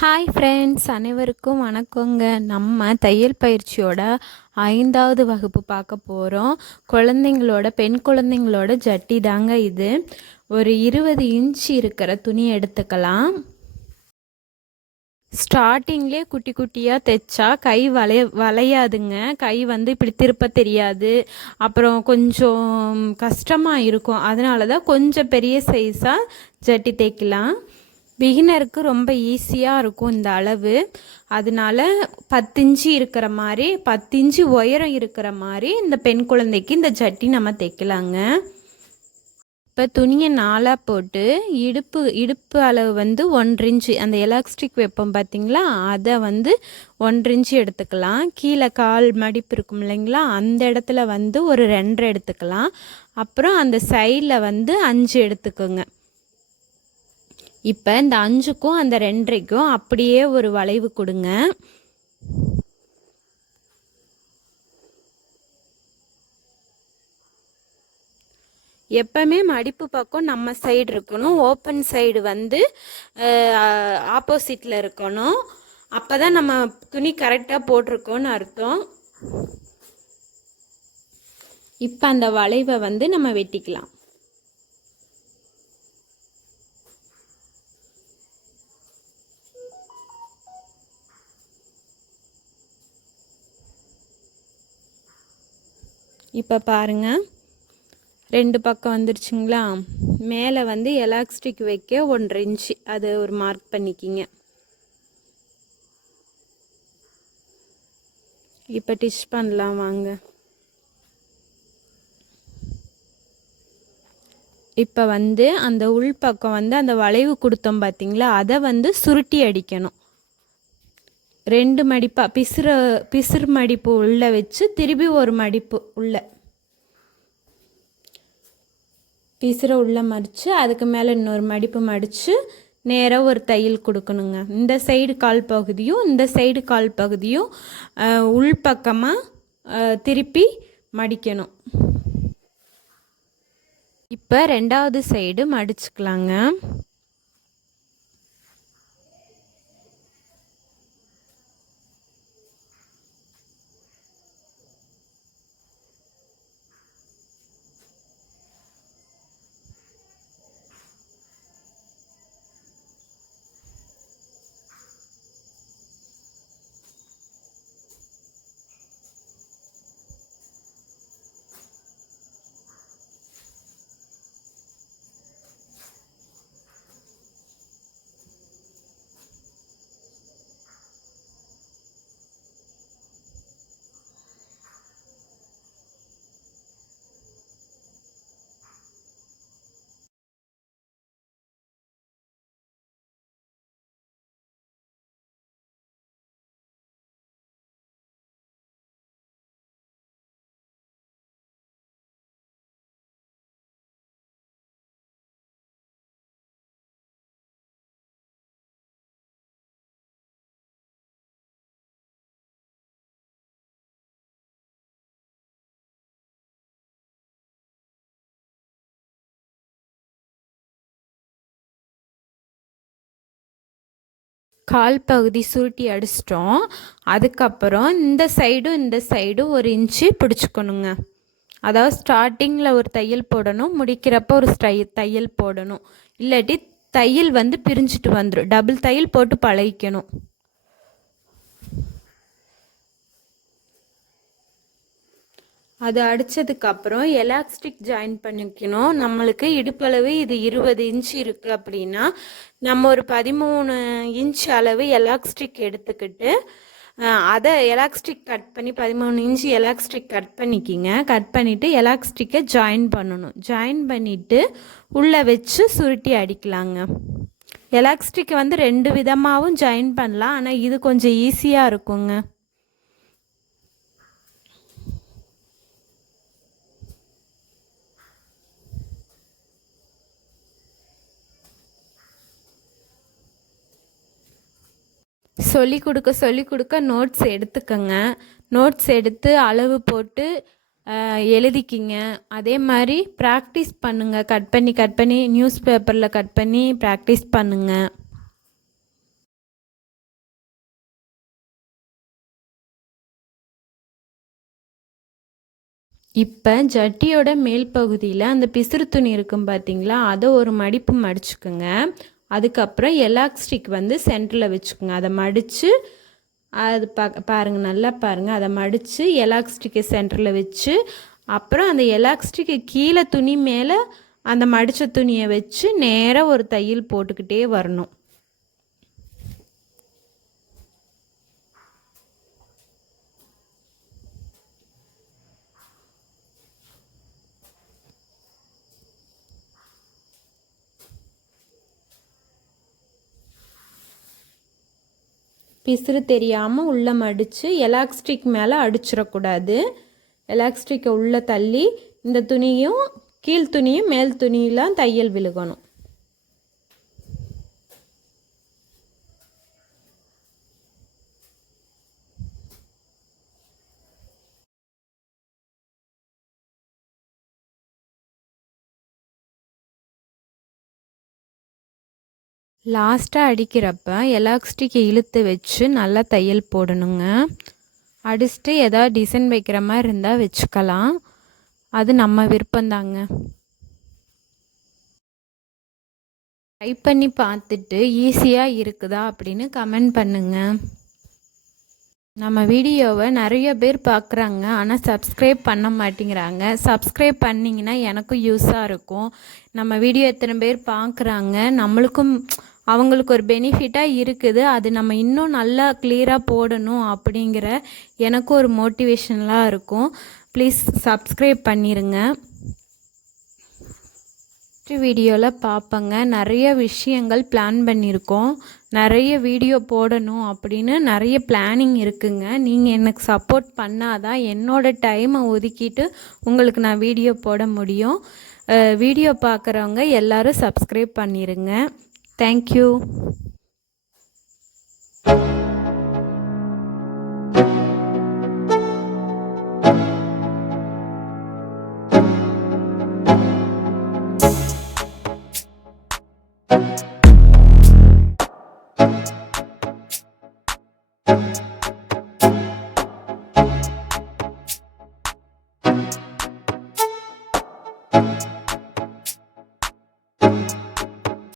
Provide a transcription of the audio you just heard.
Hi friends அனைவருக்கும் வணக்கங்க. நம்ம தையல் பயிற்சியோட ஐந்தாவது வகுப்பு பார்க்க போகிறோம் குழந்தைங்களோட பெண் குழந்தைங்களோட ஜட்டி தாங்க இது. ஒரு இருபது இன்ச் இருக்கிற துணி எடுத்துக்கலாம். ஸ்டார்டிங்லேயே குட்டி குட்டியாக தைச்சா கை வளைய வளையாதுங்க. கை வந்து இப்படி திருப்ப தெரியாது. அப்புறம் கொஞ்சம் கஷ்டமாக இருக்கும். அதனால தான் கொஞ்சம் பெரிய சைஸாக ஜட்டி தைக்கலாம். பிகினருக்கு ரொம்ப ஈஸியாக இருக்கும் இந்த அளவு. அதனால பத்திஞ்சு இருக்கிற மாதிரி பத்திஞ்சு உயரம் இருக்கிற மாதிரி இந்த பெண் குழந்தைக்கு இந்த ஜட்டி நம்ம தைக்கலாங்க. இப்போ துணியை நாலாக போட்டு இடுப்பு இடுப்பு அளவு வந்து ஒன்றரை இன்ச்சு அந்த எலாஸ்டிக் வைப்போம் பார்த்தீங்களா அதை வந்து ஒன்றரை இன்ச்சு எடுத்துக்கலாம். கீழே கால் மடிப்பு இருக்கும் இல்லைங்களா? அந்த இடத்துல வந்து ஒரு ரெண்டரை எடுத்துக்கலாம். அப்புறம் அந்த சைடில் வந்து அஞ்சு எடுத்துக்கோங்க. இப்போ இந்த அஞ்சுக்கும் அந்த ரெண்டரைக்கும் அப்படியே ஒரு வளைவு கொடுங்க. எப்பவுமே மடிப்பு பக்கம் நம்ம சைடு இருக்கணும். ஓப்பன் சைடு வந்து ஆப்போசிட்டில் இருக்கணும். அப்போ தான் நம்ம துணி கரெக்டாக போட்டிருக்கோன்னு அர்த்தம். இப்போ அந்த வளைவை வந்து நம்ம வெட்டிக்கலாம். இப்போ பாருங்கள் ரெண்டு பக்கம் வந்துருச்சுங்களா? மேலே வந்து எலாஸ்டிக் வைக்க ஒன்றரை இன்ச்சு. அது ஒரு மார்க் பண்ணிக்கிங்க. இப்போ டிஷ் பண்ணலாம் வாங்க. இப்போ வந்து அந்த உள் பக்கம் வந்து அந்த வளைவு கொடுத்தோம் பார்த்தீங்களா அதை வந்து சுருட்டி அடிக்கணும். ரெண்டு மடிப்பாக பிசுற பிசுறு மடிப்பு உள்ளே வச்சு திருப்பி ஒரு மடிப்பு உள்ளே. பிசுரை உள்ளே மடித்து அதுக்கு மேலே இன்னொரு மடிப்பு மடித்து நேராக ஒரு தையல் கொடுக்கணுங்க. இந்த சைடு கால் பகுதியும் இந்த சைடு கால் பகுதியும் உள்பக்கமாக திருப்பி மடிக்கணும். இப்போ ரெண்டாவது சைடு மடிச்சுக்கலாங்க. கால் பகுதி சுருட்டி அடிச்சிட்டோம். அதுக்கப்புறம் இந்த சைடும் இந்த சைடும் ஒரு இன்ச்சு பிடிச்சிக்கணுங்க. அதாவது ஸ்டார்டிங்கில் ஒரு தையல் போடணும் முடிக்கிறப்ப ஒரு ஸ்டை தையல் போடணும். இல்லாட்டி தையல் வந்து பிரிஞ்சுட்டு வந்துடும் டபுள் தையல் போட்டு பழகிக்கணும். அது அடித்ததுக்கப்புறம் எலாஸ்டிக் ஜாயின் பண்ணிக்கணும். நம்மளுக்கு இடுப்பளவு இது இருபது இன்ச் இருக்குது அப்படின்னா நம்ம ஒரு பதிமூணு இன்ச் அளவு எலாஸ்டிக் எடுத்துக்கிட்டு அதை எலாஸ்டிக் கட் பண்ணி பதிமூணு இன்ச்சு எலாஸ்டிக் கட் பண்ணிக்கிங்க. கட் பண்ணிவிட்டு எலாஸ்டிக்கை ஜாயின் பண்ணணும். ஜாயின் பண்ணிவிட்டு உள்ளே வச்சு சுருட்டி அடிக்கலாங்க. எலாஸ்டிக்கை வந்து ரெண்டு விதமாகவும் ஜாயின் பண்ணலாம். ஆனால் இது கொஞ்சம் ஈஸியாக இருக்குங்க. சொல்லிக் கொடுக்க சொல்லிக் கொடுக்க நோட்ஸ் எடுத்துக்கங்க. நோட்ஸ் எடுத்து அளவு போட்டு எழுதிக்கிங்க. அதே மாதிரி ப்ராக்டிஸ் பண்ணுங்கள் கட் பண்ணி கட் பண்ணி நியூஸ் பேப்பரில் கட் பண்ணி ப்ராக்டிஸ் பண்ணுங்கள் இப்போ ஜட்டியோட மேல் பகுதியில் அந்த பிசுறு துணி இருக்கும் பார்த்தீங்களா அதை ஒரு மடிப்பு மடிச்சுக்குங்க. அதுக்கப்புறம் எலாஸ்டிக் வந்து சென்டரில் வச்சுக்கோங்க. அதை மடித்து அது பா பாருங்கள் நல்லா பாருங்கள் அதை மடித்து எலாஸ்டிக்கை சென்டரில் வச்சு அப்புறம் அந்த எலாஸ்டிக்கு கீழே துணி மேலே அந்த மடித்த துணியை வச்சு நேராக ஒரு தையல் போட்டுக்கிட்டே வரணும். பிசுறு தெரியாமல் உள்ளே மடித்து எலாஸ்டிக் மேலே அடிச்சிடக்கூடாது. எலாஸ்டிக்கை உள்ளே தள்ளி இந்த துணியும் கீழ் துணியும் மேல் துணியெலாம் தையல் விழுகணும். லாஸ்ட்டாக அடிக்கிறப்ப எலாஸ்டிக்கை இழுத்து வச்சு நல்லா தையல் போடணுங்க. அடிச்சுட்டு எதாவது டிசைன் வைக்கிற மாதிரி இருந்தால் வச்சுக்கலாம். அது நம்ம விருப்பந்தாங்க ட்ரை பண்ணி பார்த்துட்டு ஈஸியாக இருக்குதா அப்படின்னு கமெண்ட் பண்ணுங்கள் நம்ம வீடியோவை நிறைய பேர் பார்க்குறாங்க ஆனால் சப்ஸ்கிரைப் பண்ண மாட்டேங்கிறாங்க. சப்ஸ்கிரைப் பண்ணிங்கன்னா எனக்கும் யூஸாக இருக்கும். நம்ம வீடியோ எத்தனை பேர் பார்க்குறாங்க நம்மளுக்கும் அவங்களுக்கு ஒரு பெனிஃபிட்டாக இருக்குது. அது நம்ம இன்னும் நல்லா கிளியராக போடணும் அப்படிங்கிற எனக்கும் ஒரு மோட்டிவேஷனலாக இருக்கும். ப்ளீஸ் சப்ஸ்கிரைப் பண்ணிடுங்க வீடியோவில் பார்ப்பங்க நிறைய விஷயங்கள் பிளான் பண்ணியிருக்கோம் நிறைய வீடியோ போடணும் அப்படின்னு நிறைய பிளானிங் இருக்குங்க. நீங்கள் எனக்கு சப்போர்ட் பண்ணாதான் என்னோடய டைமை ஒதுக்கிட்டு உங்களுக்கு நான் வீடியோ போட முடியும். வீடியோ பார்க்குறவங்க எல்லோரும் சப்ஸ்கிரைப் பண்ணிடுங்க Thank you.